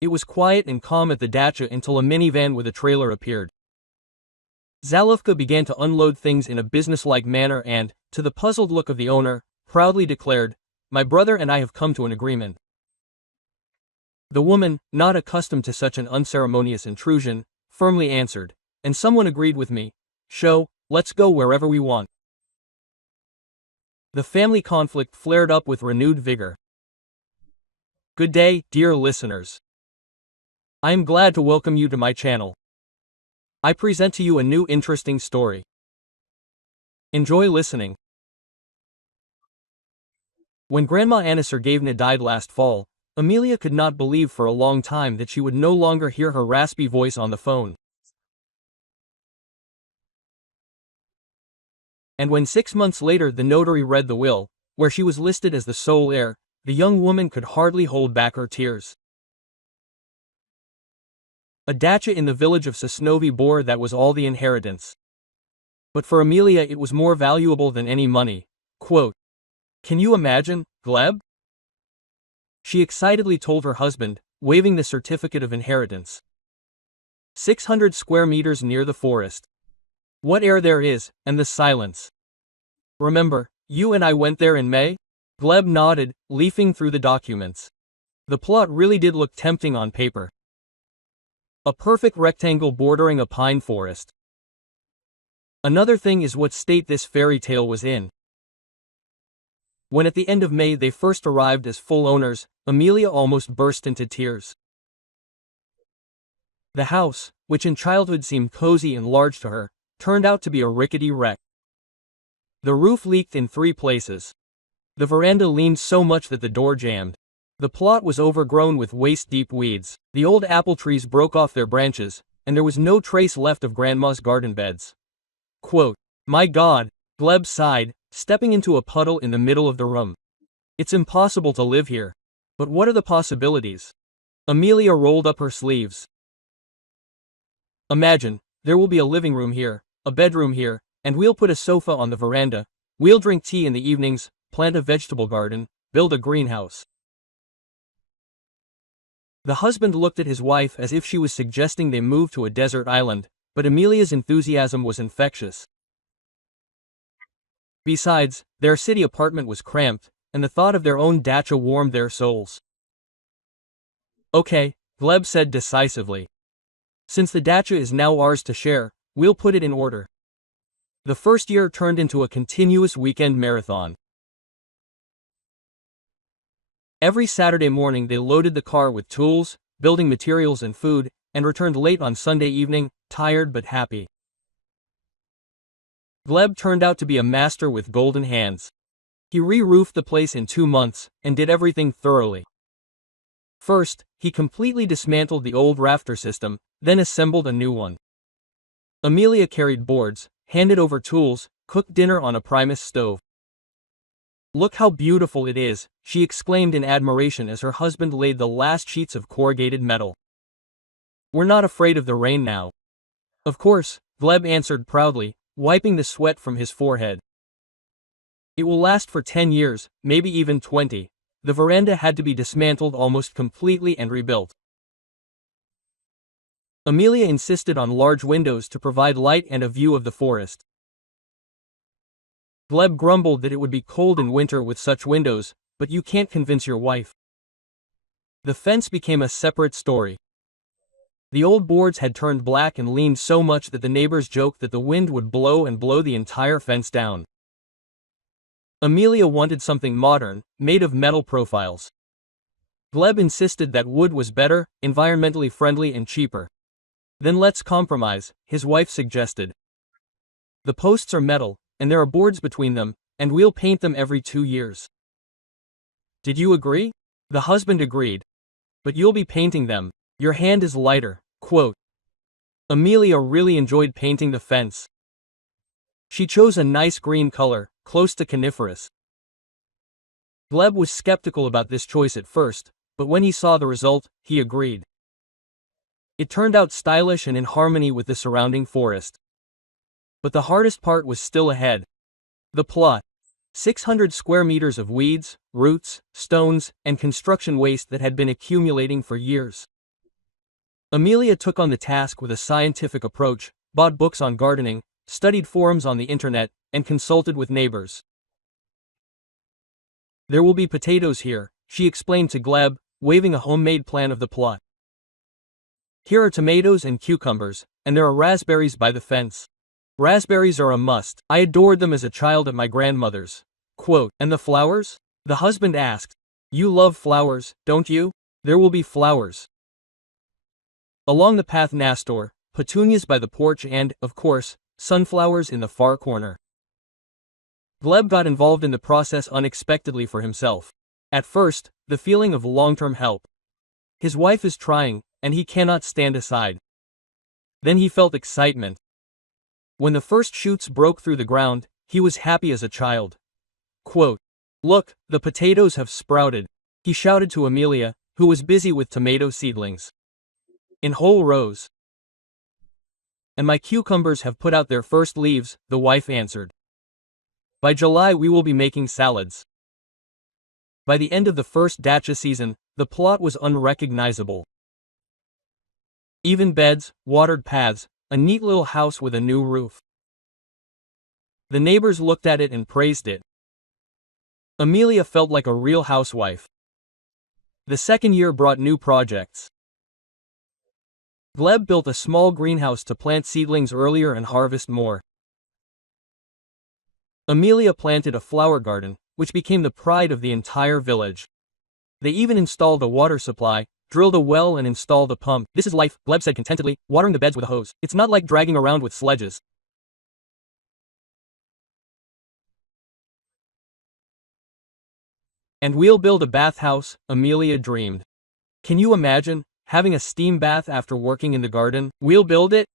It was quiet and calm at the dacha until a minivan with a trailer appeared. Zalufka began to unload things in a businesslike manner and, to the puzzled look of the owner, proudly declared, "My brother and I have come to an agreement." The woman, not accustomed to such an unceremonious intrusion, firmly answered, "And someone agreed with me. Show, let's go wherever we want." The family conflict flared up with renewed vigor. Good day, dear listeners. I am glad to welcome you to my channel. I present to you a new interesting story. Enjoy listening. When Grandma Anna Sergeyevna died last fall, Amelia could not believe for a long time that she would no longer hear her raspy voice on the phone. And when 6 months later the notary read the will, where she was listed as the sole heir, the young woman could hardly hold back her tears. A dacha in the village of Sosnovi Bor, that was all the inheritance. But for Amelia it was more valuable than any money. Quote, "Can you imagine, Gleb?" she excitedly told her husband, waving the certificate of inheritance. 600 square meters near the forest. What air there is, and the silence. Remember, you and I went there in May? Gleb nodded, leafing through the documents. The plot really did look tempting on paper. A perfect rectangle bordering a pine forest. Another thing is what state this fairy tale was in. When at the end of May they first arrived as full owners, Amelia almost burst into tears. The house, which in childhood seemed cozy and large to her, turned out to be a rickety wreck. The roof leaked in 3 places. The veranda leaned so much that the door jammed. The plot was overgrown with waist-deep weeds. The old apple trees broke off their branches, and there was no trace left of Grandma's garden beds. Quote, "My God," Gleb sighed, stepping into a puddle in the middle of the room. "It's impossible to live here. But what are the possibilities?" Amelia rolled up her sleeves. "Imagine, there will be a living room here, a bedroom here, and we'll put a sofa on the veranda. We'll drink tea in the evenings, plant a vegetable garden, build a greenhouse." The husband looked at his wife as if she was suggesting they move to a desert island, but Amelia's enthusiasm was infectious. Besides, their city apartment was cramped, and the thought of their own dacha warmed their souls. "Okay," Gleb said decisively. "Since the dacha is now ours to share, we'll put it in order." The first year turned into a continuous weekend marathon. Every Saturday morning they loaded the car with tools, building materials and food, and returned late on Sunday evening, tired but happy. Gleb turned out to be a master with golden hands. He re-roofed the place in 2 months, and did everything thoroughly. First, he completely dismantled the old rafter system, then assembled a new one. Amelia carried boards, handed over tools, cooked dinner on a Primus stove. "Look how beautiful it is," she exclaimed in admiration as her husband laid the last sheets of corrugated metal. "We're not afraid of the rain now." "Of course," Gleb answered proudly, wiping the sweat from his forehead. "It will last for 10 years, maybe even 20. The veranda had to be dismantled almost completely and rebuilt." Amelia insisted on large windows to provide light and a view of the forest. Gleb grumbled that it would be cold in winter with such windows, but you can't convince your wife. The fence became a separate story. The old boards had turned black and leaned so much that the neighbors joked that the wind would blow and blow the entire fence down. Amelia wanted something modern, made of metal profiles. Gleb insisted that wood was better, environmentally friendly and cheaper. "Then let's compromise," his wife suggested. "The posts are metal, and there are boards between them, and we'll paint them every 2 years. Did you agree?" The husband agreed. "But you'll be painting them. Your hand is lighter." Quote. Amelia really enjoyed painting the fence. She chose a nice green color, close to coniferous. Gleb was skeptical about this choice at first, but when he saw the result, he agreed. It turned out stylish and in harmony with the surrounding forest. But the hardest part was still ahead. The plot. 600 square meters of weeds, roots, stones, and construction waste that had been accumulating for years. Amelia took on the task with a scientific approach, bought books on gardening, studied forums on the internet, and consulted with neighbors. There will be potatoes here, she explained to Gleb, waving a homemade plan of the plot. Here are tomatoes and cucumbers, and there are raspberries by the fence. Raspberries are a must. I adored them as a child at my grandmother's. Quote, and the flowers? The husband asked. You love flowers, don't you? There will be flowers. Along the path nastor, petunias by the porch and, of course, sunflowers in the far corner. Gleb got involved in the process unexpectedly for himself. At first, the feeling of long-term help. His wife is trying, and he cannot stand aside. Then he felt excitement. When the first shoots broke through the ground, he was happy as a child. Quote, look, the potatoes have sprouted, he shouted to Amelia, who was busy with tomato seedlings. In whole rows. And my cucumbers have put out their first leaves, the wife answered. By July we will be making salads. By the end of the first dacha season, the plot was unrecognizable. Even beds, watered paths, a neat little house with a new roof. The neighbors looked at it and praised it. Amelia felt like a real housewife. The second year brought new projects. Gleb built a small greenhouse to plant seedlings earlier and harvest more. Amelia planted a flower garden, which became the pride of the entire village. They even installed a water supply, drilled a well and installed a pump. This is life, Gleb said contentedly, watering the beds with a hose. It's not like dragging around with sledges. And we'll build a bathhouse, Amelia dreamed. Can you imagine, having a steam bath after working in the garden? We'll build it?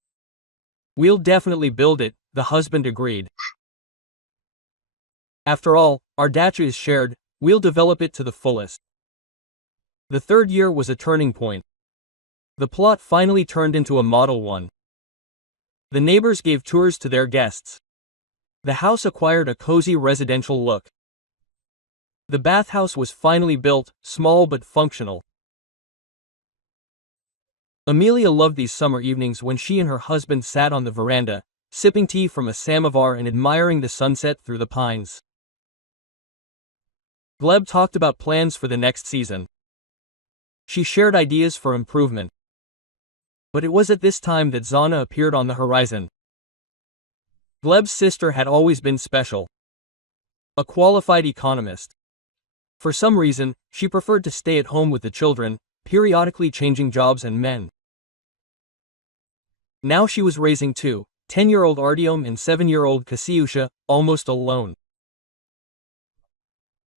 We'll definitely build it, the husband agreed. After all, our dacha is shared, we'll develop it to the fullest. The third year was a turning point. The plot finally turned into a model one. The neighbors gave tours to their guests. The house acquired a cozy residential look. The bathhouse was finally built, small but functional. Amelia loved these summer evenings when she and her husband sat on the veranda, sipping tea from a samovar and admiring the sunset through the pines. Gleb talked about plans for the next season. She shared ideas for improvement. But it was at this time that Zana appeared on the horizon. Gleb's sister had always been special. A qualified economist. For some reason, she preferred to stay at home with the children, periodically changing jobs and men. Now she was raising two, 10-year-old Artyom and 7-year-old Kasyusha, almost alone.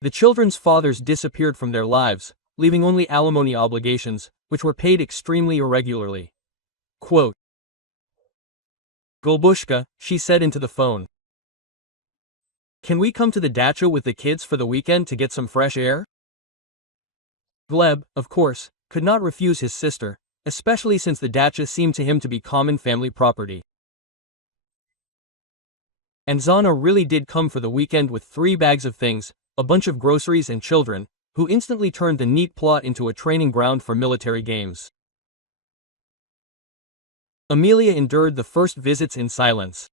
The children's fathers disappeared from their lives, leaving only alimony obligations, which were paid extremely irregularly. Quote, Golbushka, she said into the phone. Can we come to the dacha with the kids for the weekend to get some fresh air? Gleb, of course, could not refuse his sister, especially since the dacha seemed to him to be common family property. And Zana really did come for the weekend with 3 bags of things, a bunch of groceries and children, who instantly turned the neat plot into a training ground for military games. Amelia endured the first visits in silence.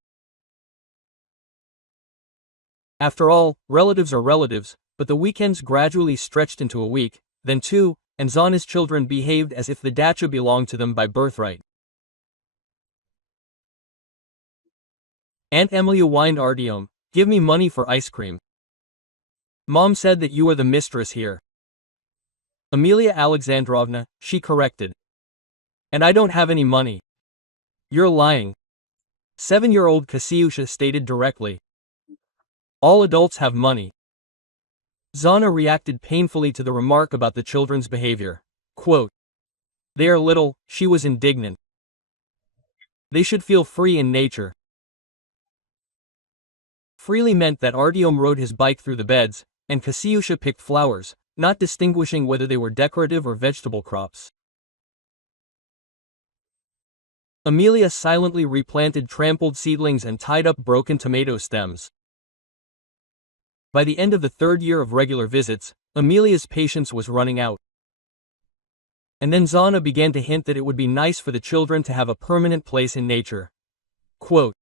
After all, relatives are relatives, but the weekends gradually stretched into a week, then 2, and Zana's children behaved as if the dacha belonged to them by birthright. Aunt Emilia whined Artyom, give me money for ice cream. Mom said that you are the mistress here. Amelia Alexandrovna, she corrected. And I don't have any money. You're lying. 7-year-old Kasyusha stated directly. All adults have money. Zana reacted painfully to the remark about the children's behavior. Quote, they are little, she was indignant. They should feel free in nature. Freely meant that Artyom rode his bike through the beds, and Kasyusha picked flowers, not distinguishing whether they were decorative or vegetable crops. Amelia silently replanted trampled seedlings and tied up broken tomato stems. By the end of the 3rd year of regular visits, Amelia's patience was running out. And then Zana began to hint that it would be nice for the children to have a permanent place in nature. Quote,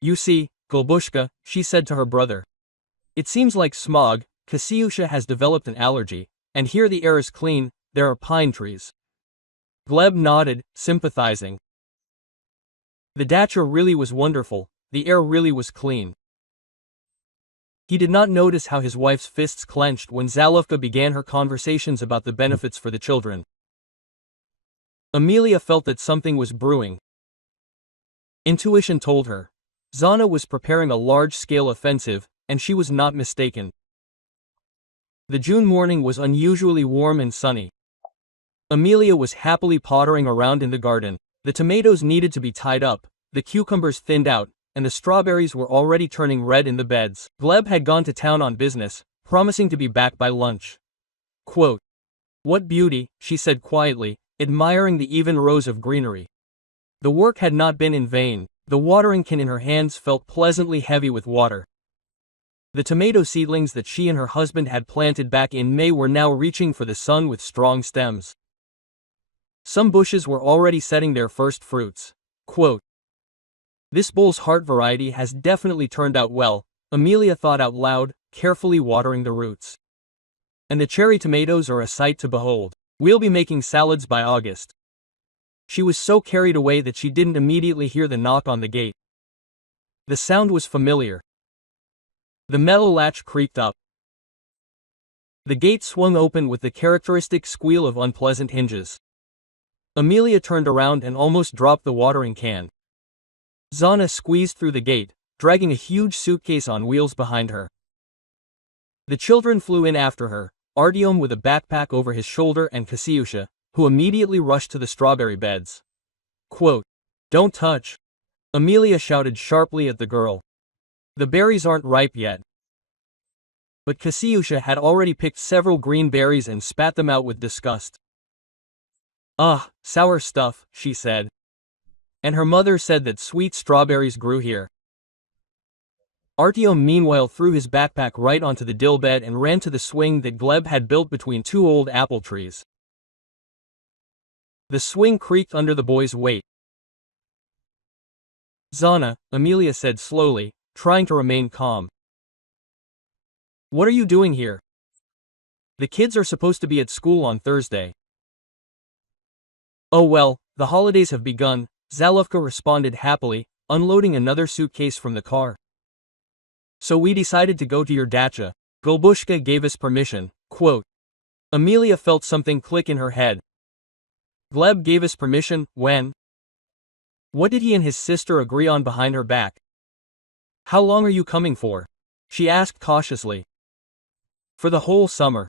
"You see, Golbushka," she said to her brother. "It seems like smog, Kasyusha has developed an allergy, and here the air is clean, there are pine trees." Gleb nodded, sympathizing. The dacha really was wonderful, the air really was clean. He did not notice how his wife's fists clenched when Zaluvka began her conversations about the benefits for the children. Amelia felt that something was brewing. Intuition told her. Zana was preparing a large-scale offensive, and she was not mistaken. The June morning was unusually warm and sunny. Amelia was happily pottering around in the garden. The tomatoes needed to be tied up, the cucumbers thinned out, and the strawberries were already turning red in the beds. Gleb had gone to town on business, promising to be back by lunch. Quote, "What beauty," she said quietly, admiring the even rows of greenery. The work had not been in vain. The watering can in her hands felt pleasantly heavy with water. The tomato seedlings that she and her husband had planted back in May were now reaching for the sun with strong stems. Some bushes were already setting their first fruits. Quote, "This bull's heart variety has definitely turned out well," Amelia thought out loud, carefully watering the roots. "And the cherry tomatoes are a sight to behold. We'll be making salads by August." She was so carried away that she didn't immediately hear the knock on the gate. The sound was familiar. The metal latch creaked up. The gate swung open with the characteristic squeal of unpleasant hinges. Amelia turned around and almost dropped the watering can. Zana squeezed through the gate, dragging a huge suitcase on wheels behind her. The children flew in after her, Artyom with a backpack over his shoulder and Kasyusha, who immediately rushed to the strawberry beds. Quote, "Don't touch," Amelia shouted sharply at the girl. "The berries aren't ripe yet." But Kasyusha had already picked several green berries and spat them out with disgust. "Ah, sour stuff," she said. "And her mother said that sweet strawberries grew here." Artyom meanwhile threw his backpack right onto the dill bed and ran to the swing that Gleb had built between two old apple trees. The swing creaked under the boy's weight. "Zana," Amelia said slowly, trying to remain calm. "What are you doing here? The kids are supposed to be at school on Thursday." "Oh well, the holidays have begun," Zaluvka responded happily, unloading another suitcase from the car. "So we decided to go to your dacha. Golbushka gave us permission." Quote. Amelia felt something click in her head. Gleb gave us permission, when? What did he and his sister agree on behind her back? "How long are you coming for?" she asked cautiously. "For the whole summer."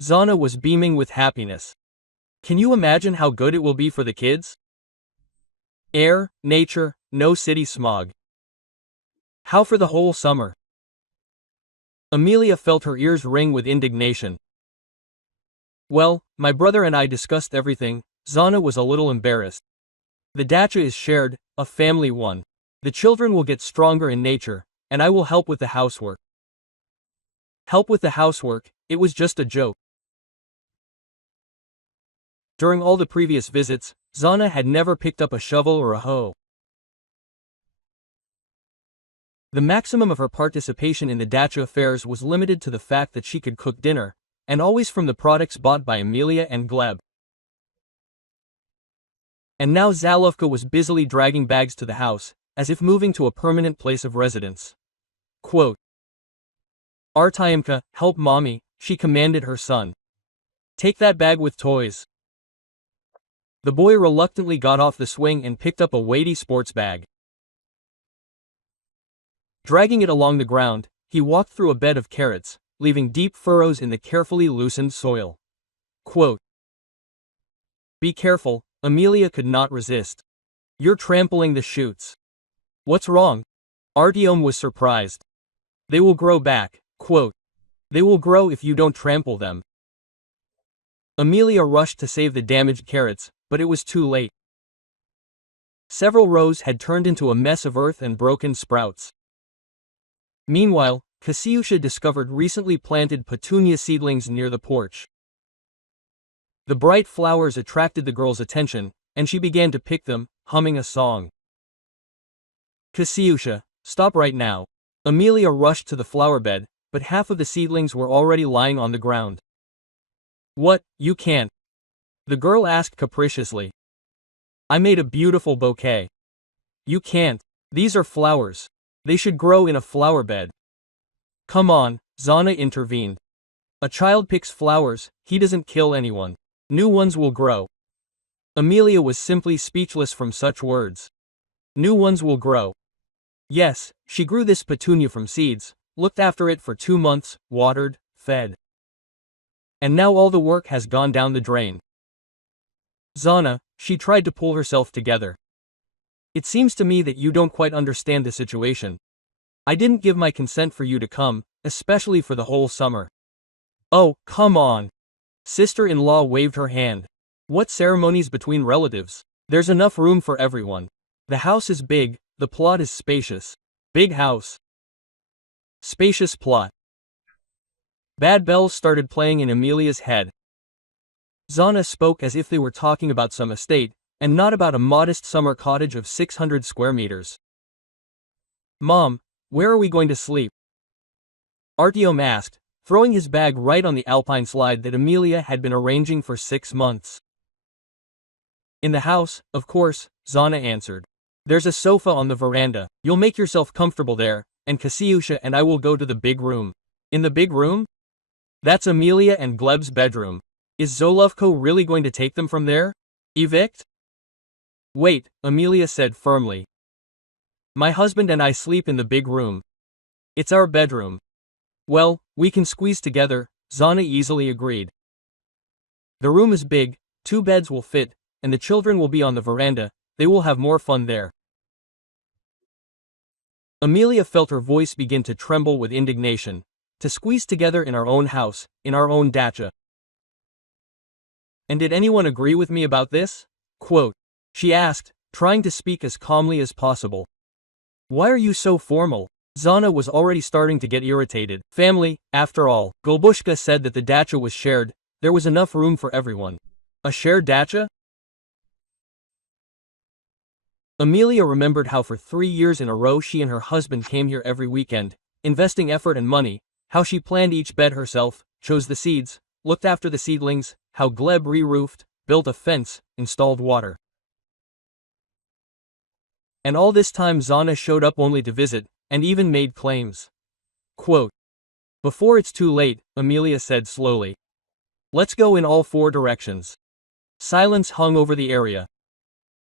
Zana was beaming with happiness. "Can you imagine how good it will be for the kids? Air, nature, no city smog. How for the whole summer?" Amelia felt her ears ring with indignation. "Well, my brother and I discussed everything." Zana was a little embarrassed. "The dacha is shared, a family one. The children will get stronger in nature, and I will help with the housework." Help with the housework, it was just a joke. During all the previous visits, Zana had never picked up a shovel or a hoe. The maximum of her participation in the dacha affairs was limited to the fact that she could cook dinner, and always from the products bought by Amelia and Gleb. And now Zaluvka was busily dragging bags to the house, as if moving to a permanent place of residence. Quote, "Artyomka, help mommy," she commanded her son. "Take that bag with toys." The boy reluctantly got off the swing and picked up a weighty sports bag. Dragging it along the ground, he walked through a bed of carrots, leaving deep furrows in the carefully loosened soil. Quote, "Be careful," Amelia could not resist. "You're trampling the shoots." "What's wrong?" Artyom was surprised. "They will grow back." Quote, "They will grow if you don't trample them." Amelia rushed to save the damaged carrots, but it was too late. Several rows had turned into a mess of earth and broken sprouts. Meanwhile, Kasyusha discovered recently planted petunia seedlings near the porch. The bright flowers attracted the girl's attention, and she began to pick them, humming a song. Kasyusha, stop right now. Amelia rushed to the flower bed, but half of the seedlings were already lying on the ground. What, you can't? The girl asked capriciously. I made a beautiful bouquet. You can't. These are flowers. They should grow in a flower bed. Come on, Zana intervened. A child picks flowers, he doesn't kill anyone. New ones will grow. Amelia was simply speechless from such words. New ones will grow. Yes, she grew this petunia from seeds, looked after it for 2 months, watered, fed. And now all the work has gone down the drain. Zana, she tried to pull herself together. It seems to me that you don't quite understand the situation. I didn't give my consent for you to come, especially for the whole summer. Oh, come on. Sister-in-law waved her hand. What ceremonies between relatives? There's enough room for everyone. The house is big, the plot is spacious. Big house. Spacious plot. Bad bells started playing in Amelia's head. Zana spoke as if they were talking about some estate, and not about a modest summer cottage of 600 square meters. Mom, where are we going to sleep? Artyom asked, throwing his bag right on the alpine slide that Amelia had been arranging for 6 months. In the house, of course, Zana answered. There's a sofa on the veranda, you'll make yourself comfortable there, and Kasyusha and I will go to the big room. In the big room? That's Amelia and Gleb's bedroom. Is Zolovko really going to take them from there? Evict? Wait, Amelia said firmly. My husband and I sleep in the big room. It's our bedroom. Well, we can squeeze together, Zana easily agreed. The room is big, 2 beds will fit, and the children will be on the veranda, they will have more fun there. Amelia felt her voice begin to tremble with indignation. To squeeze together in our own house, in our own dacha. And did anyone agree with me about this? Quote. She asked, trying to speak as calmly as possible. Why are you so formal? Zana was already starting to get irritated. Family, after all, Golbushka said that the dacha was shared, there was enough room for everyone. A shared dacha? Amelia remembered how for 3 years in a row she and her husband came here every weekend, investing effort and money, how she planned each bed herself, chose the seeds, looked after the seedlings, how Gleb re-roofed, built a fence, installed water. And all this time Zana showed up only to visit, and even made claims. Quote. Before it's too late, Amelia said slowly. Let's go in all 4 directions. Silence hung over the area.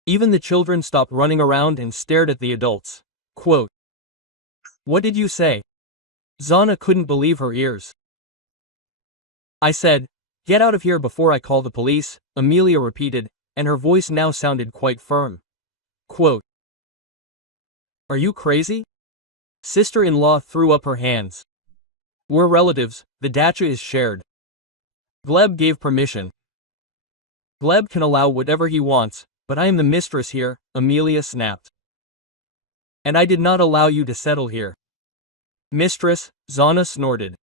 Even the children stopped running around and stared at the adults. Quote. What did you say? Zana couldn't believe her ears. I said, get out of here before I call the police, Amelia repeated, and her voice now sounded quite firm. Quote. Are you crazy? Sister-in-law threw up her hands. We're relatives, the dacha is shared. Gleb gave permission. Gleb can allow whatever he wants, but I am the mistress here, Amelia snapped. And I did not allow you to settle here. Mistress, Zana snorted.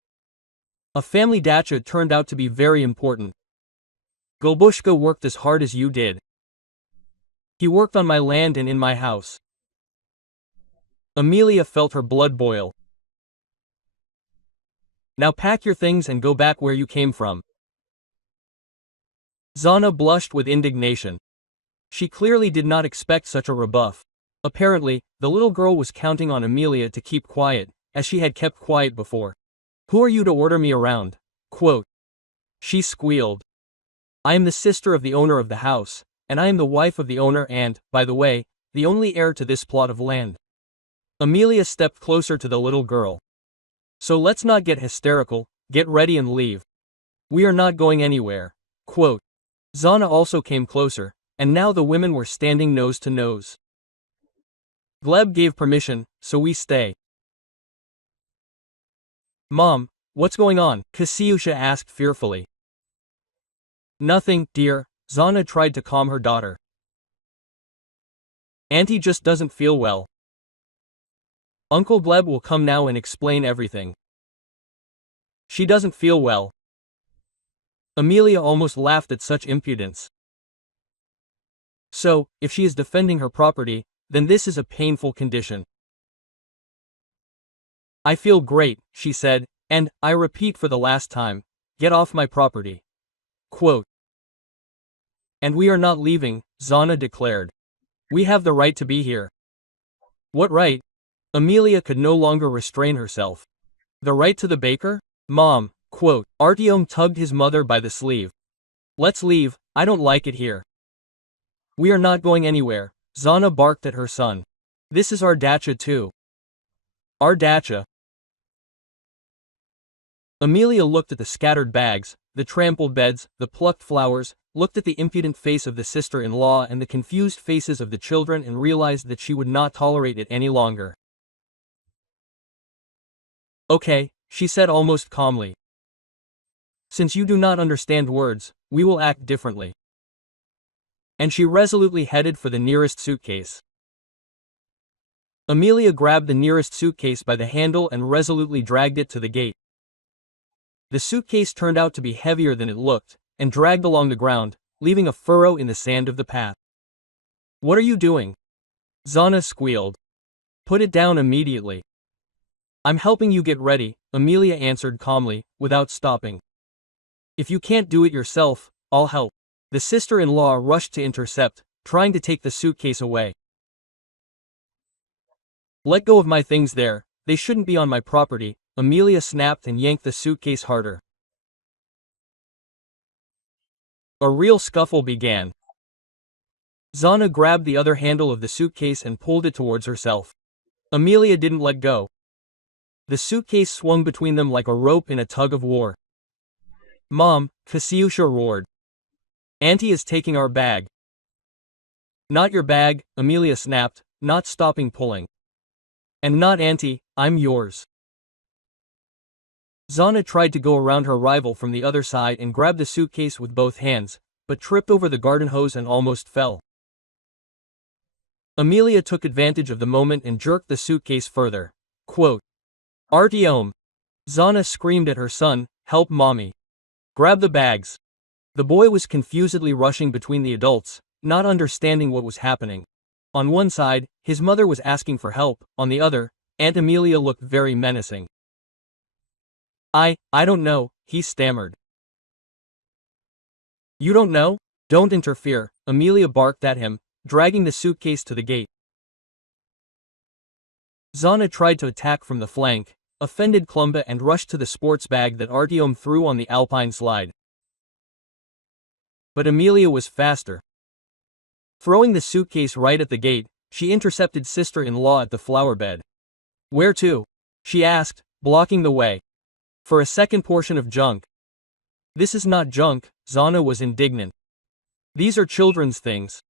A family dacha turned out to be very important. Golbushka worked as hard as you did. He worked on my land and in my house. Amelia felt her blood boil. Now pack your things and go back where you came from. Zana blushed with indignation. She clearly did not expect such a rebuff. Apparently, the little girl was counting on Amelia to keep quiet, as she had kept quiet before. Who are you to order me around? Quote. She squealed. I am the sister of the owner of the house, and I am the wife of the owner and, by the way, the only heir to this plot of land. Amelia stepped closer to the little girl. So let's not get hysterical, get ready and leave. We are not going anywhere. Quote. Zana also came closer, and now the women were standing nose to nose. Gleb gave permission, so we stay. Mom, what's going on? Kasyusha asked fearfully. Nothing, dear, Zana tried to calm her daughter. Auntie just doesn't feel well. Uncle Gleb will come now and explain everything. She doesn't feel well. Amelia almost laughed at such impudence. So, if she is defending her property, then this is a painful condition. I feel great, she said, and, I repeat for the last time, get off my property. Quote. And we are not leaving, Zana declared. We have the right to be here. What right? Amelia could no longer restrain herself. The right to the baker? Mom, quote. Artyom tugged his mother by the sleeve. Let's leave, I don't like it here. We are not going anywhere, Zana barked at her son. This is our dacha too. Our dacha. Amelia looked at the scattered bags, the trampled beds, the plucked flowers, looked at the impudent face of the sister-in-law and the confused faces of the children and realized that she would not tolerate it any longer. Okay, she said almost calmly. Since you do not understand words, we will act differently. And she resolutely headed for the nearest suitcase. Amelia grabbed the nearest suitcase by the handle and resolutely dragged it to the gate. The suitcase turned out to be heavier than it looked, and dragged along the ground, leaving a furrow in the sand of the path. What are you doing? Zana squealed. Put it down immediately. I'm helping you get ready, Amelia answered calmly, without stopping. If you can't do it yourself, I'll help. The sister-in-law rushed to intercept, trying to take the suitcase away. Let go of my things there, they shouldn't be on my property, Amelia snapped and yanked the suitcase harder. A real scuffle began. Zana grabbed the other handle of the suitcase and pulled it towards herself. Amelia didn't let go. The suitcase swung between them like a rope in a tug of war. Mom, Kasyusha roared. Auntie is taking our bag. Not your bag, Amelia snapped, not stopping pulling. And not Auntie, I'm yours. Zana tried to go around her rival from the other side and grab the suitcase with both hands, but tripped over the garden hose and almost fell. Amelia took advantage of the moment and jerked the suitcase further. Quote. Artyom! Zana screamed at her son, help mommy. Grab the bags. The boy was confusedly rushing between the adults, not understanding what was happening. On one side, his mother was asking for help, on the other, Aunt Amelia looked very menacing. I don't know, he stammered. You don't know? Don't interfere, Amelia barked at him, dragging the suitcase to the gate. Zana tried to attack from the flank, offended Klumba and rushed to the sports bag that Artyom threw on the alpine slide. But Amelia was faster. Throwing the suitcase right at the gate, she intercepted sister-in-law at the flower bed. Where to? She asked, blocking the way. For a second portion of junk. This is not junk, Zana was indignant. These are children's things.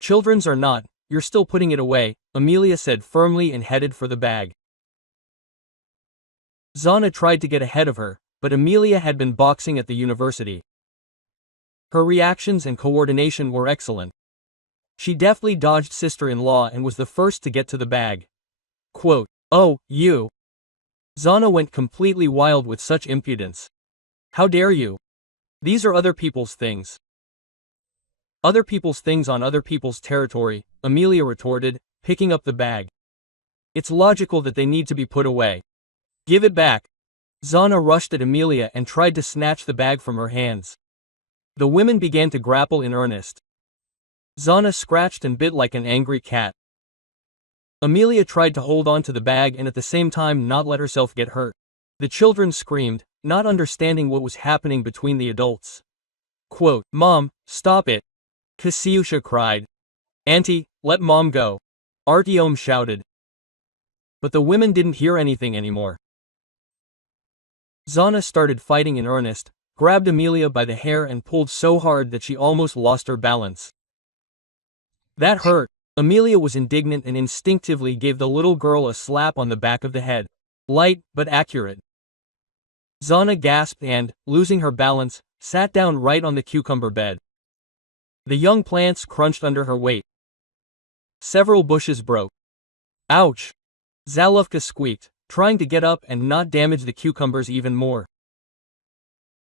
Children's or not, you're still putting it away, Amelia said firmly and headed for the bag. Zana tried to get ahead of her, but Amelia had been boxing at the university. Her reactions and coordination were excellent. She deftly dodged sister-in-law and was the first to get to the bag. Quote, oh, you! Zana went completely wild with such impudence. How dare you? These are other people's things. Other people's things on other people's territory, Amelia retorted, picking up the bag. It's logical that they need to be put away. Give it back. Zana rushed at Amelia and tried to snatch the bag from her hands. The women began to grapple in earnest. Zana scratched and bit like an angry cat. Amelia tried to hold on to the bag and at the same time not let herself get hurt. The children screamed, not understanding what was happening between the adults. Quote, Mom, stop it! Kasyusha cried. Auntie, let Mom go! Artyom shouted. But the women didn't hear anything anymore. Zana started fighting in earnest, grabbed Amelia by the hair and pulled so hard that she almost lost her balance. That hurt. Amelia was indignant and instinctively gave the little girl a slap on the back of the head. Light, but accurate. Zana gasped and, losing her balance, sat down right on the cucumber bed. The young plants crunched under her weight. Several bushes broke. Ouch! Zalovka squeaked, trying to get up and not damage the cucumbers even more.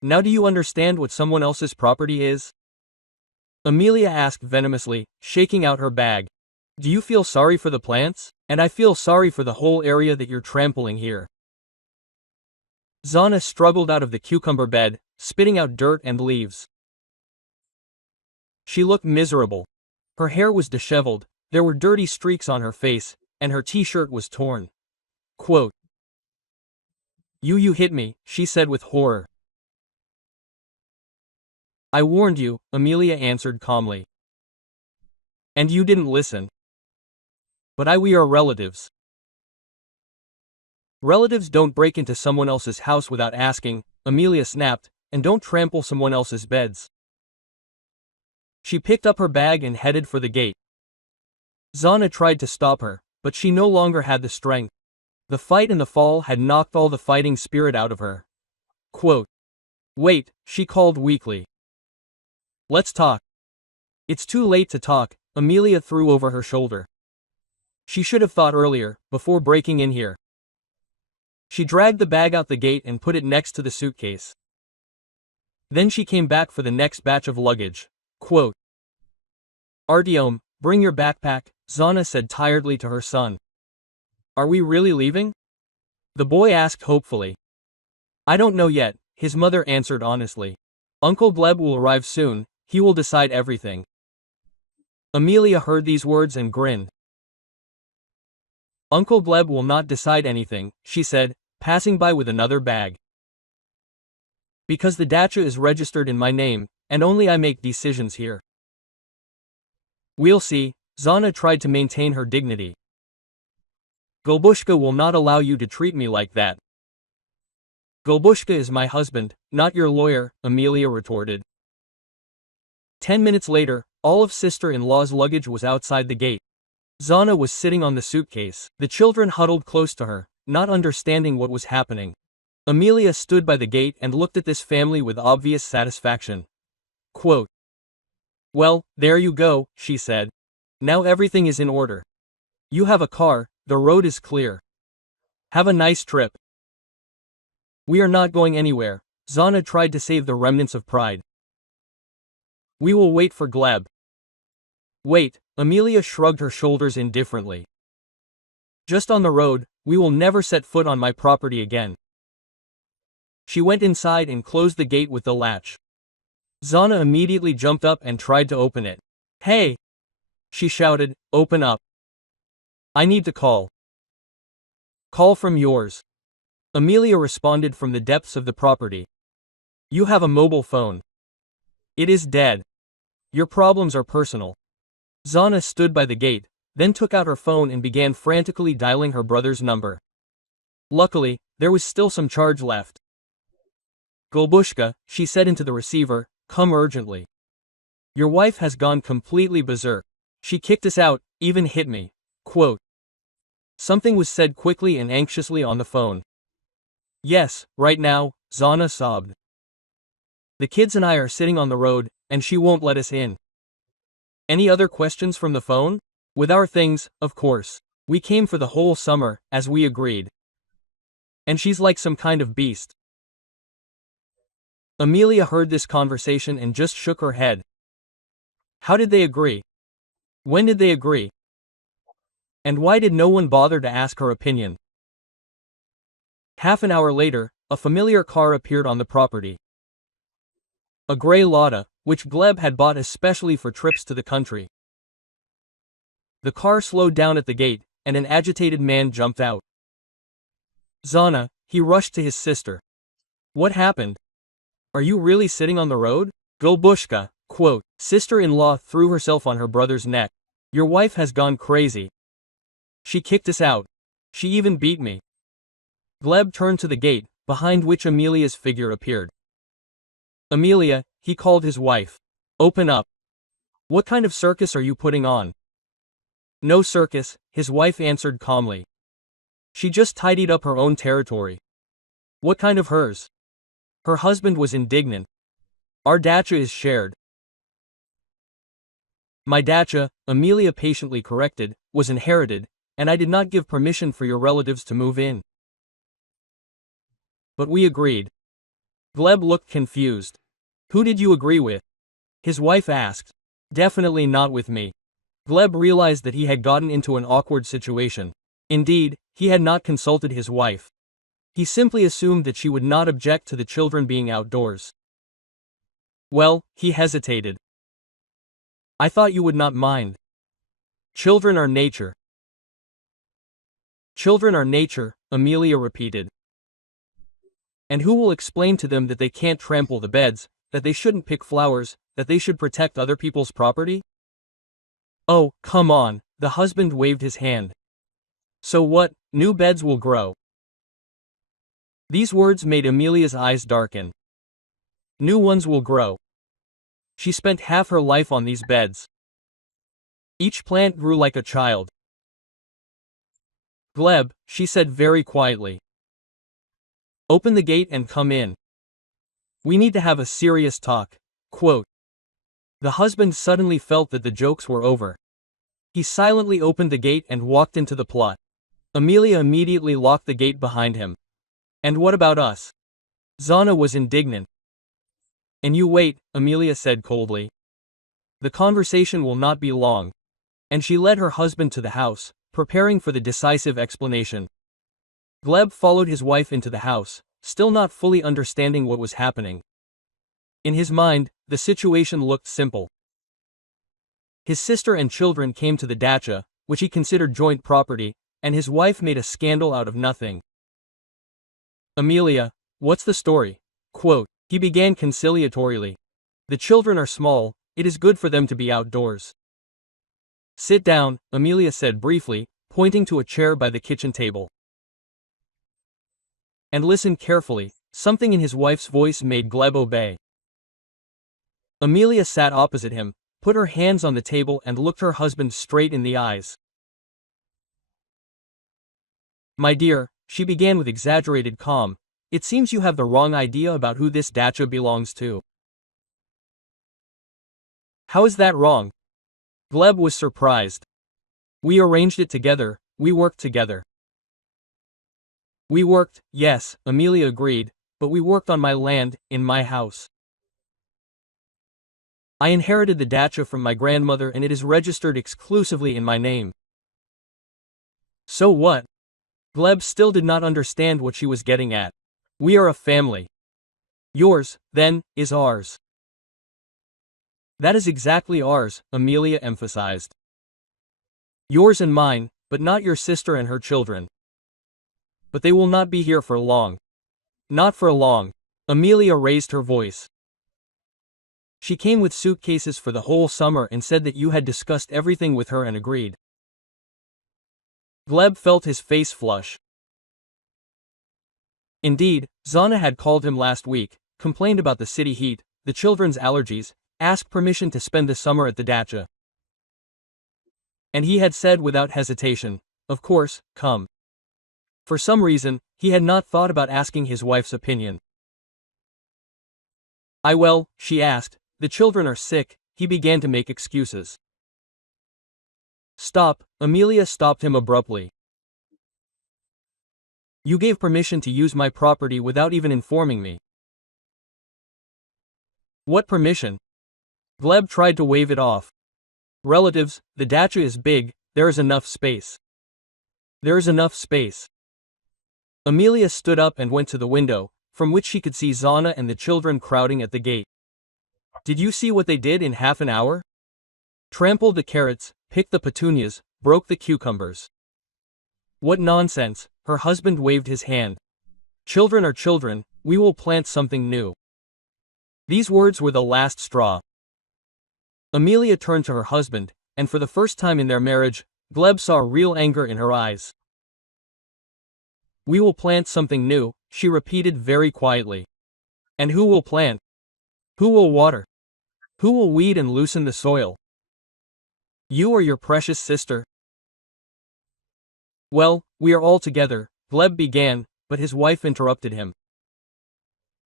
Now do you understand what someone else's property is? Amelia asked venomously, shaking out her bag. Do you feel sorry for the plants? And I feel sorry for the whole area that you're trampling here. Zana struggled out of the cucumber bed, spitting out dirt and leaves. She looked miserable. Her hair was disheveled, there were dirty streaks on her face, and her t-shirt was torn. Quote, You hit me, she said with horror. I warned you, Amelia answered calmly. And you didn't listen. But we are relatives. Relatives don't break into someone else's house without asking, Amelia snapped, and don't trample someone else's beds. She picked up her bag and headed for the gate. Zana tried to stop her, but she no longer had the strength. The fight and the fall had knocked all the fighting spirit out of her. Quote, Wait, she called weakly. Let's talk. It's too late to talk, Amelia threw over her shoulder. She should have thought earlier, before breaking in here. She dragged the bag out the gate and put it next to the suitcase. Then she came back for the next batch of luggage. Quote, Artyom, bring your backpack, Zana said tiredly to her son. Are we really leaving? The boy asked hopefully. I don't know yet, his mother answered honestly. Uncle Gleb will arrive soon, he will decide everything. Amelia heard these words and grinned. Uncle Gleb will not decide anything, she said, passing by with another bag. Because the dacha is registered in my name, and only I make decisions here. We'll see, Zana tried to maintain her dignity. Golbushka will not allow you to treat me like that. Golbushka is my husband, not your lawyer, Amelia retorted. 10 minutes later, all of sister-in-law's luggage was outside the gate. Zana was sitting on the suitcase. The children huddled close to her, not understanding what was happening. Amelia stood by the gate and looked at this family with obvious satisfaction. Quote, Well, there you go, she said. Now everything is in order. You have a car, the road is clear. Have a nice trip. We are not going anywhere, Zana tried to save the remnants of pride. We will wait for Gleb. Wait, Amelia shrugged her shoulders indifferently. Just on the road, we will never set foot on my property again. She went inside and closed the gate with the latch. Zana immediately jumped up and tried to open it. Hey! She shouted, open up. I need to call. Call from yours. Amelia responded from the depths of the property. You have a mobile phone. It is dead. Your problems are personal. Zana stood by the gate, then took out her phone and began frantically dialing her brother's number. Luckily, there was still some charge left. Golbushka, she said into the receiver, come urgently. Your wife has gone completely berserk. She kicked us out, even hit me. Quote. Something was said quickly and anxiously on the phone. Yes, right now, Zana sobbed. The kids and I are sitting on the road, and she won't let us in. Any other questions from the phone? With our things, of course. We came for the whole summer, as we agreed. And she's like some kind of beast. Amelia heard this conversation and just shook her head. How did they agree? When did they agree? And why did no one bother to ask her opinion? Half an hour later, a familiar car appeared on the property. A gray Lada, which Gleb had bought especially for trips to the country. The car slowed down at the gate, and an agitated man jumped out. Zana, he rushed to his sister. What happened? Are you really sitting on the road? Golbushka, quote, sister-in-law threw herself on her brother's neck. Your wife has gone crazy. She kicked us out. She even beat me. Gleb turned to the gate, behind which Amelia's figure appeared. Amelia, he called his wife. Open up. What kind of circus are you putting on? No circus, his wife answered calmly. She just tidied up her own territory. What kind of hers? Her husband was indignant. Our dacha is shared. My dacha, Amelia patiently corrected, was inherited, and I did not give permission for your relatives to move in. But we agreed. Gleb looked confused. Who did you agree with? His wife asked. Definitely not with me. Gleb realized that he had gotten into an awkward situation. Indeed, he had not consulted his wife. He simply assumed that she would not object to the children being outdoors. Well, he hesitated. I thought you would not mind. Children are nature. Children are nature, Amelia repeated. And who will explain to them that they can't trample the beds, that they shouldn't pick flowers, that they should protect other people's property? Oh, come on, the husband waved his hand. So what, new beds will grow. These words made Amelia's eyes darken. New ones will grow. She spent half her life on these beds. Each plant grew like a child. Gleb, she said very quietly. Open the gate and come in. We need to have a serious talk. Quote. The husband suddenly felt that the jokes were over. He silently opened the gate and walked into the plot. Amelia immediately locked the gate behind him. And what about us? Zana was indignant. And you wait, Amelia said coldly. The conversation will not be long. And she led her husband to the house, preparing for the decisive explanation. Gleb followed his wife into the house, still not fully understanding what was happening. In his mind, the situation looked simple. His sister and children came to the dacha, which he considered joint property, and his wife made a scandal out of nothing. Amelia, what's the story? Quote, he began conciliatorily. The children are small, it is good for them to be outdoors. Sit down, Amelia said briefly, pointing to a chair by the kitchen table. And listen carefully, something in his wife's voice made Gleb obey. Amelia sat opposite him, put her hands on the table and looked her husband straight in the eyes. My dear, she began with exaggerated calm, it seems you have the wrong idea about who this dacha belongs to. How is that wrong? Gleb was surprised. We arranged it together, we worked together. We worked, yes, Amelia agreed, but we worked on my land, in my house. I inherited the dacha from my grandmother and it is registered exclusively in my name. So what? Gleb still did not understand what she was getting at. We are a family. Yours, then, is ours. That is exactly ours, Amelia emphasized. Yours and mine, but not your sister and her children. But they will not be here for long. Not for long. Amelia raised her voice. She came with suitcases for the whole summer and said that you had discussed everything with her and agreed. Gleb felt his face flush. Indeed, Zana had called him last week, complained about the city heat, the children's allergies, asked permission to spend the summer at the dacha. And he had said without hesitation, of course, come. For some reason, he had not thought about asking his wife's opinion. She asked, the children are sick, he began to make excuses. Stop, Amelia stopped him abruptly. You gave permission to use my property without even informing me. What permission? Gleb tried to wave it off. Relatives, the dacha is big, there is enough space. There is enough space. Amelia stood up and went to the window, from which she could see Zana and the children crowding at the gate. Did you see what they did in half an hour? Trampled the carrots, picked the petunias, broke the cucumbers. What nonsense, her husband waved his hand. Children are children, we will plant something new. These words were the last straw. Amelia turned to her husband, and for the first time in their marriage, Gleb saw real anger in her eyes. We will plant something new, she repeated very quietly. And who will plant? Who will water? Who will weed and loosen the soil? You or your precious sister? Well, we are all together, Gleb began, but his wife interrupted him.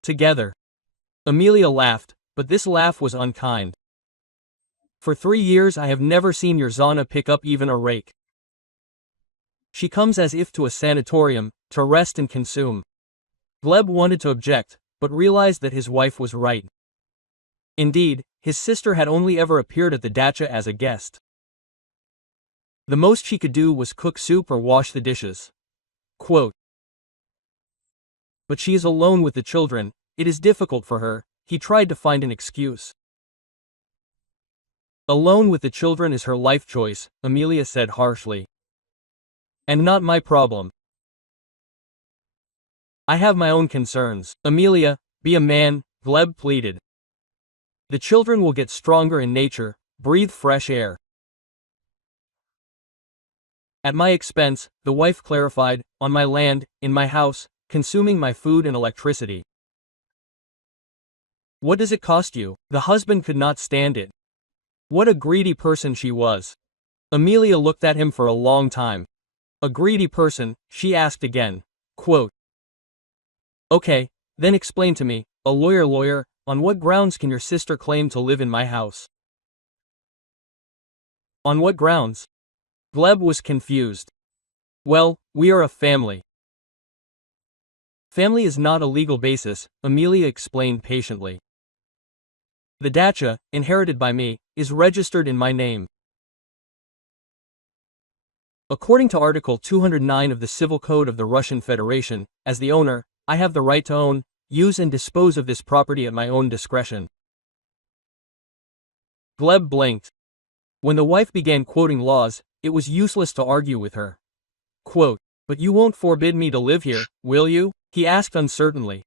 Together. Amelia laughed, but this laugh was unkind. For 3 years I have never seen your Zana pick up even a rake. She comes as if to a sanatorium, to rest and consume. Gleb wanted to object, but realized that his wife was right. Indeed, his sister had only ever appeared at the dacha as a guest. The most she could do was cook soup or wash the dishes. Quote, "But she is alone with the children, it is difficult for her," he tried to find an excuse. "Alone with the children is her life choice," Amelia said harshly. "And not my problem. I have my own concerns." "Amelia, be a man," Gleb pleaded. "The children will get stronger in nature, breathe fresh air." "At my expense," the wife clarified, "on my land, in my house, consuming my food and electricity." "What does it cost you?" The husband could not stand it. What a greedy person she was. Amelia looked at him for a long time. "A greedy person?" she asked again. Quote, "Okay, then explain to me, a lawyer, on what grounds can your sister claim to live in my house?" "On what grounds?" Gleb was confused. "Well, we are a family." "Family is not a legal basis," Amelia explained patiently. "The dacha, inherited by me, is registered in my name. According to Article 209 of the Civil Code of the Russian Federation, as the owner, I have the right to own, use and dispose of this property at my own discretion." Gleb blinked. When the wife began quoting laws, it was useless to argue with her. Quote, "But you won't forbid me to live here, will you?" he asked uncertainly.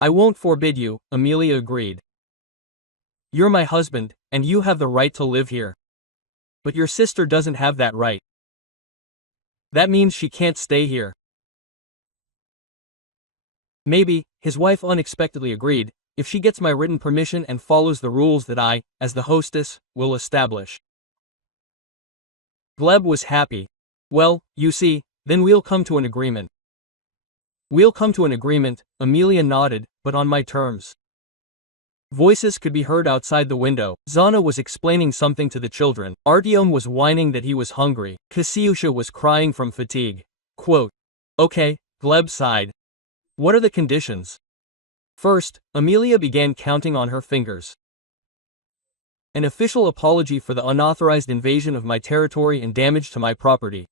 "I won't forbid you," Amelia agreed. "You're my husband, and you have the right to live here. But your sister doesn't have that right. That means she can't stay here." "Maybe," his wife unexpectedly agreed, "if she gets my written permission and follows the rules that I, as the hostess, will establish." Gleb was happy. "Well, you see, then we'll come to an agreement." "We'll come to an agreement," Amelia nodded, "but on my terms." Voices could be heard outside the window. Zana was explaining something to the children. Artyom was whining that he was hungry. Kasyusha was crying from fatigue. Quote, "Okay," Gleb sighed. "What are the conditions?" First, Amelia began counting on her fingers. "An official apology for the unauthorized invasion of my territory and damage to my property."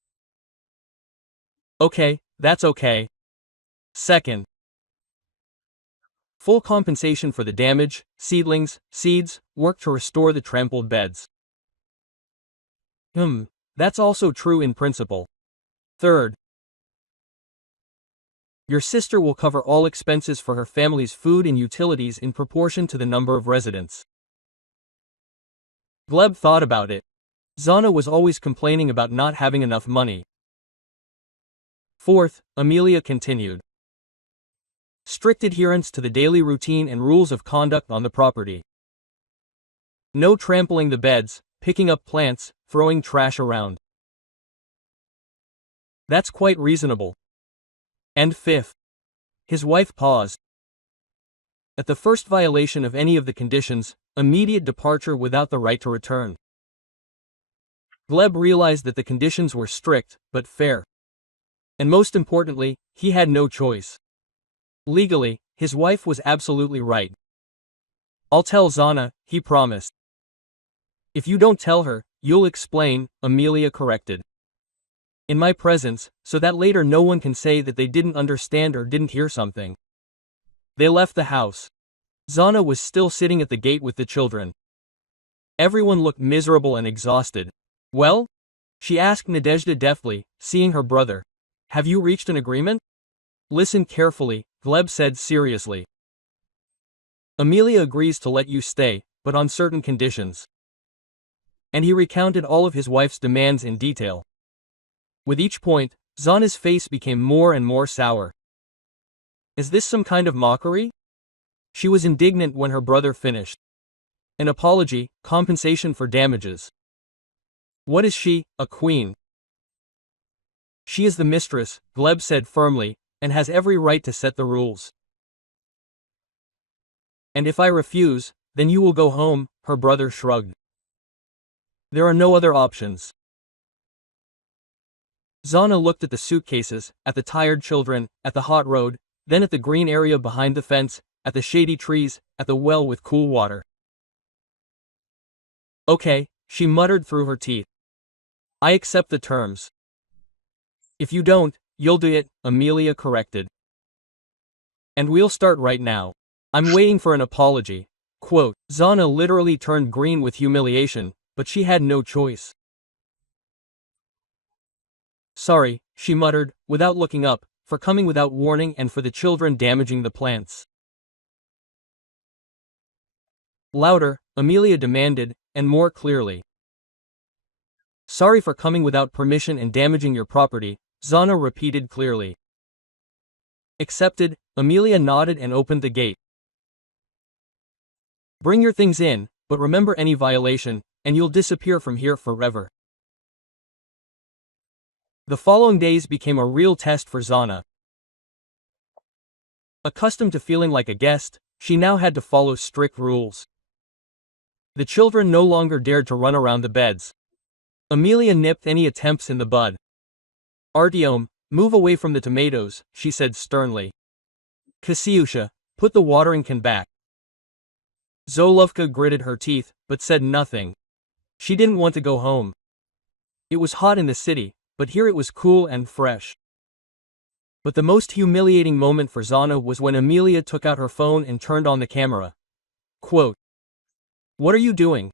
"Okay, that's okay." Second, full compensation for the damage, seedlings, seeds, work to restore the trampled beds. That's also true in principle. Third, your sister will cover all expenses for her family's food and utilities in proportion to the number of residents. Gleb thought about it. Zana was always complaining about not having enough money. Fourth, Amelia continued. Strict adherence to the daily routine and rules of conduct on the property. No trampling the beds, picking up plants, throwing trash around. That's quite reasonable. And fifth. His wife paused. At the first violation of any of the conditions, immediate departure without the right to return. Gleb realized that the conditions were strict, but fair. And most importantly, he had no choice. Legally, his wife was absolutely right. "I'll tell Zana," he promised. "If you don't tell her, you'll explain," Amelia corrected. "In my presence, so that later no one can say that they didn't understand or didn't hear something." They left the house. Zana was still sitting at the gate with the children. Everyone looked miserable and exhausted. "Well?" she asked Nadezhda deftly, seeing her brother. "Have you reached an agreement?" "Listen carefully," Gleb said seriously. "Amelia agrees to let you stay, but on certain conditions." And he recounted all of his wife's demands in detail. With each point, Zana's face became more and more sour. Is this some kind of mockery? She was indignant when her brother finished. An apology, compensation for damages. What is she, a queen? She is the mistress, Gleb said firmly, and has every right to set the rules. And if I refuse, then you will go home, her brother shrugged. There are no other options. Zana looked at the suitcases, at the tired children, at the hot road, then at the green area behind the fence, at the shady trees, at the well with cool water. Okay, she muttered through her teeth. I accept the terms. If you don't, you'll do it, Amelia corrected. And we'll start right now. I'm waiting for an apology. Quote, Zana literally turned green with humiliation, but she had no choice. Sorry, she muttered, without looking up, for coming without warning and for the children damaging the plants. Louder, Amelia demanded, and more clearly. Sorry for coming without permission and damaging your property, Zana repeated clearly. Accepted, Amelia nodded and opened the gate. Bring your things in, but remember any violation, and you'll disappear from here forever. The following days became a real test for Zana. Accustomed to feeling like a guest, she now had to follow strict rules. The children no longer dared to run around the beds. Amelia nipped any attempts in the bud. Artyom, move away from the tomatoes, she said sternly. Kasyusha, put the watering can back. Zolovka gritted her teeth, but said nothing. She didn't want to go home. It was hot in the city, but here it was cool and fresh. But the most humiliating moment for Zana was when Amelia took out her phone and turned on the camera. Quote, What are you doing?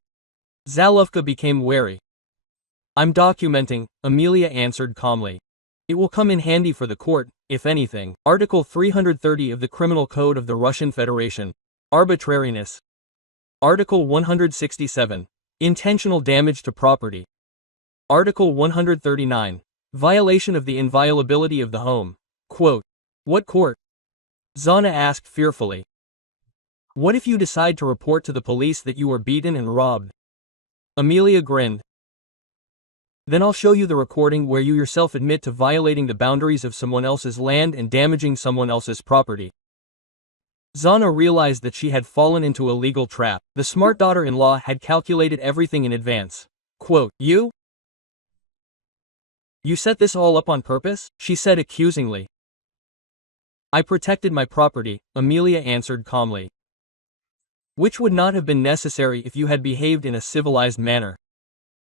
Zolovka became wary. I'm documenting, Amelia answered calmly. It will come in handy for the court, if anything. Article 330 of the Criminal Code of the Russian Federation. Arbitrariness. Article 167. Intentional damage to property. Article 139. Violation of the inviolability of the home. Quote, What court? Zana asked fearfully. What if you decide to report to the police that you were beaten and robbed? Amelia grinned. Then I'll show you the recording where you yourself admit to violating the boundaries of someone else's land and damaging someone else's property. Zana realized that she had fallen into a legal trap. The smart daughter-in-law had calculated everything in advance. Quote, You set this all up on purpose? She said accusingly. I protected my property, Amelia answered calmly. Which would not have been necessary if you had behaved in a civilized manner.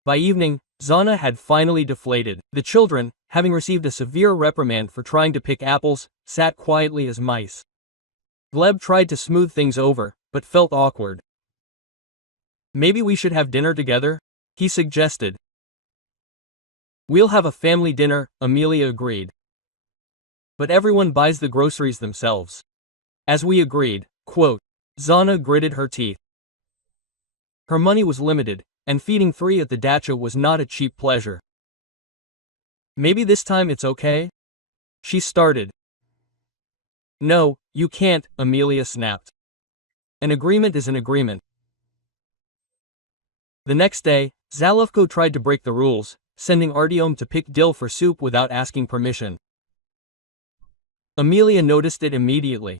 By evening, Zana had finally deflated. The children, having received a severe reprimand for trying to pick apples, sat quietly as mice. Gleb tried to smooth things over, but felt awkward. Maybe we should have dinner together? He suggested. We'll have a family dinner, Amelia agreed. But everyone buys the groceries themselves. As we agreed, quote, Zana gritted her teeth. Her money was limited, and feeding 3 at the dacha was not a cheap pleasure. Maybe this time it's okay? She started. No, you can't, Amelia snapped. An agreement is an agreement. The next day, Zalovko tried to break the rules, sending Artyom to pick dill for soup without asking permission. Amelia noticed it immediately.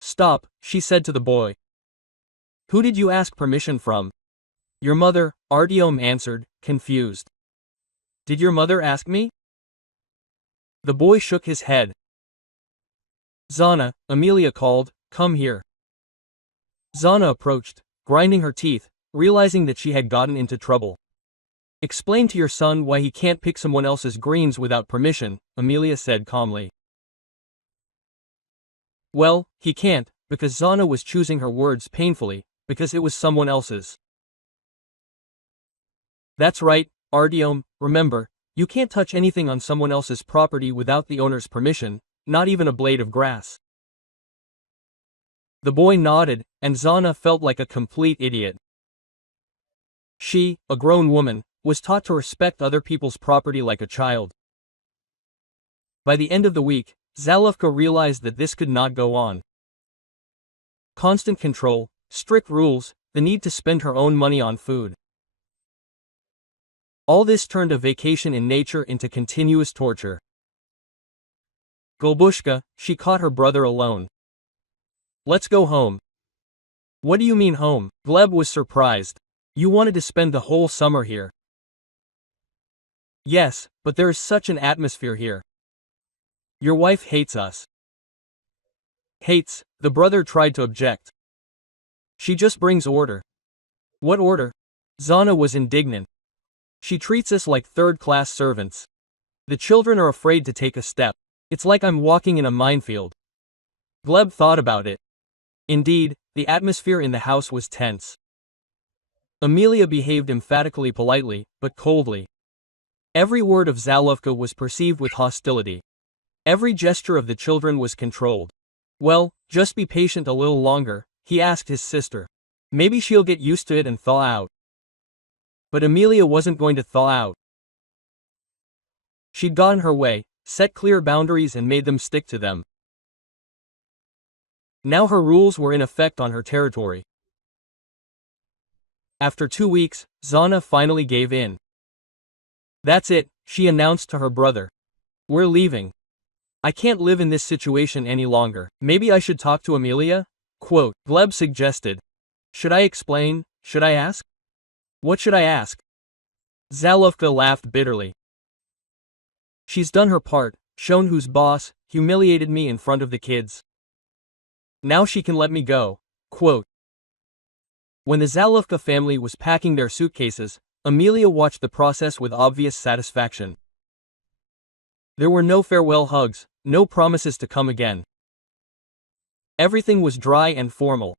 Stop, she said to the boy. Who did you ask permission from? Your mother, Artyom answered, confused. Did your mother ask me? The boy shook his head. Zana, Amelia called, come here. Zana approached, grinding her teeth, realizing that she had gotten into trouble. Explain to your son why he can't pick someone else's greens without permission, Amelia said calmly. Well, he can't, because Zana was choosing her words painfully, because it was someone else's. That's right, Artyom, remember, you can't touch anything on someone else's property without the owner's permission, not even a blade of grass. The boy nodded, and Zana felt like a complete idiot. She, a grown woman, was taught to respect other people's property like a child. By the end of the week, Zalovka realized that this could not go on. Constant control, strict rules, the need to spend her own money on food. All this turned a vacation in nature into continuous torture. Golbushka, she caught her brother alone. Let's go home. What do you mean home? Gleb was surprised. You wanted to spend the whole summer here. Yes, but there is such an atmosphere here. Your wife hates us. Hates, the brother tried to object. She just brings order. What order? Zana was indignant. She treats us like third-class servants. The children are afraid to take a step. It's like I'm walking in a minefield. Gleb thought about it. Indeed, the atmosphere in the house was tense. Amelia behaved emphatically politely, but coldly. Every word of Zaluvka was perceived with hostility. Every gesture of the children was controlled. Well, just be patient a little longer, he asked his sister. Maybe she'll get used to it and thaw out. But Amelia wasn't going to thaw out. She'd gotten her way, set clear boundaries and made them stick to them. Now her rules were in effect on her territory. After 2 weeks, Zana finally gave in. That's it, she announced to her brother. We're leaving. I can't live in this situation any longer. Maybe I should talk to Amelia? Quote, Gleb suggested. Should I explain? Should I ask? What should I ask? Zaluvka laughed bitterly. She's done her part, shown who's boss, humiliated me in front of the kids. Now she can let me go. Quote. When the Zaluvka family was packing their suitcases, Amelia watched the process with obvious satisfaction. There were no farewell hugs, no promises to come again. Everything was dry and formal.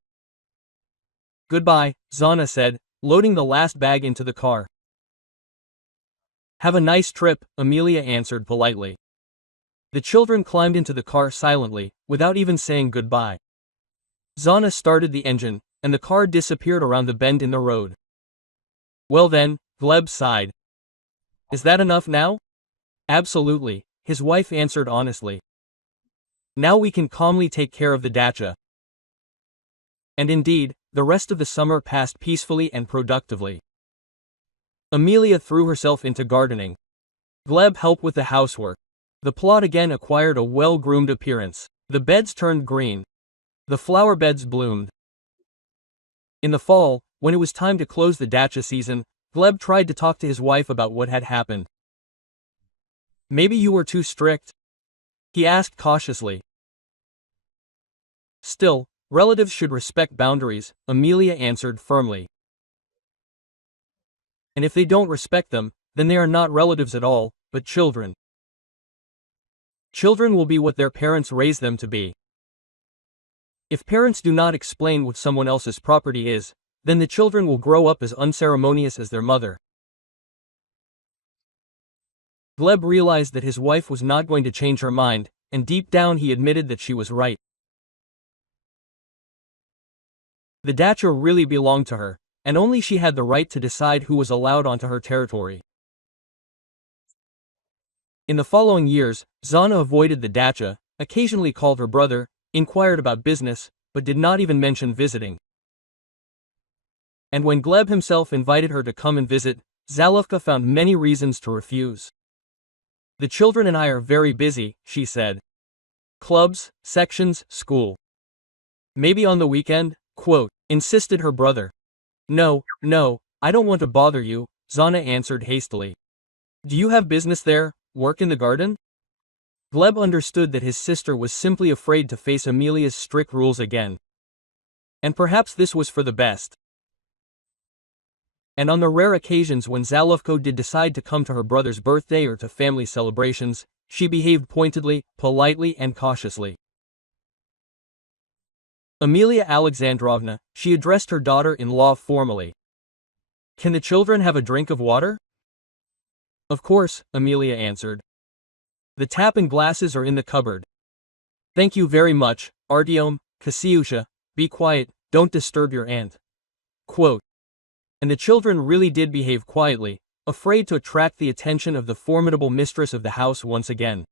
Goodbye, Zana said, loading the last bag into the car. Have a nice trip, Amelia answered politely. The children climbed into the car silently, without even saying goodbye. Zana started the engine, and the car disappeared around the bend in the road. Well then, Gleb sighed. Is that enough now? Absolutely, his wife answered honestly. Now we can calmly take care of the dacha. And indeed, the rest of the summer passed peacefully and productively. Amelia threw herself into gardening. Gleb helped with the housework. The plot again acquired a well-groomed appearance. The beds turned green. The flower beds bloomed. In the fall, when it was time to close the dacha season, Gleb tried to talk to his wife about what had happened. Maybe you were too strict? He asked cautiously. Still, relatives should respect boundaries, Amelia answered firmly. And if they don't respect them, then they are not relatives at all, but children. Children will be what their parents raise them to be. If parents do not explain what someone else's property is, then the children will grow up as unceremonious as their mother. Gleb realized that his wife was not going to change her mind, and deep down he admitted that she was right. The dacha really belonged to her, and only she had the right to decide who was allowed onto her territory. In the following years, Zana avoided the dacha, occasionally called her brother, inquired about business, but did not even mention visiting. And when Gleb himself invited her to come and visit, Zaluvka found many reasons to refuse. The children and I are very busy, she said. Clubs, sections, school. Maybe on the weekend? Quote, insisted her brother. No, I don't want to bother you, Zana answered hastily. Do you have business there, work in the garden? Gleb understood that his sister was simply afraid to face Amelia's strict rules again. And perhaps this was for the best. And on the rare occasions when Zaluvka did decide to come to her brother's birthday or to family celebrations, she behaved pointedly, politely and cautiously. Amelia Alexandrovna, she addressed her daughter-in-law formally. Can the children have a drink of water? Of course, Amelia answered. The tap and glasses are in the cupboard. Thank you very much, Artyom, Kasyusha, be quiet, don't disturb your aunt. Quote. And the children really did behave quietly, afraid to attract the attention of the formidable mistress of the house once again.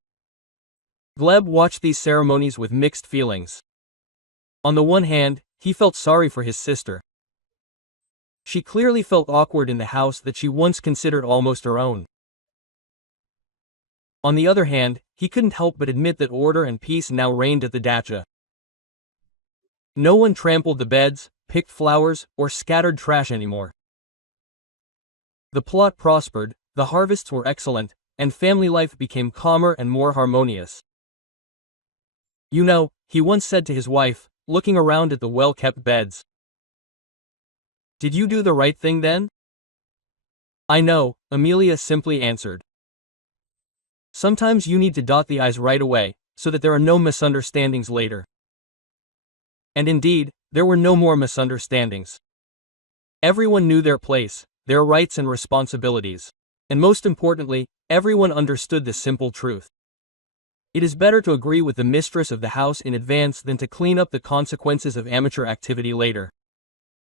Gleb watched these ceremonies with mixed feelings. On the one hand, he felt sorry for his sister. She clearly felt awkward in the house that she once considered almost her own. On the other hand, he couldn't help but admit that order and peace now reigned at the dacha. No one trampled the beds, picked flowers, or scattered trash anymore. The plot prospered, the harvests were excellent, and family life became calmer and more harmonious. You know, he once said to his wife, looking around at the well-kept beds. Did you do the right thing then? I know, Amelia simply answered. Sometimes you need to dot the I's right away, so that there are no misunderstandings later. And indeed, there were no more misunderstandings. Everyone knew their place, their rights and responsibilities. And most importantly, everyone understood the simple truth. It is better to agree with the mistress of the house in advance than to clean up the consequences of amateur activity later.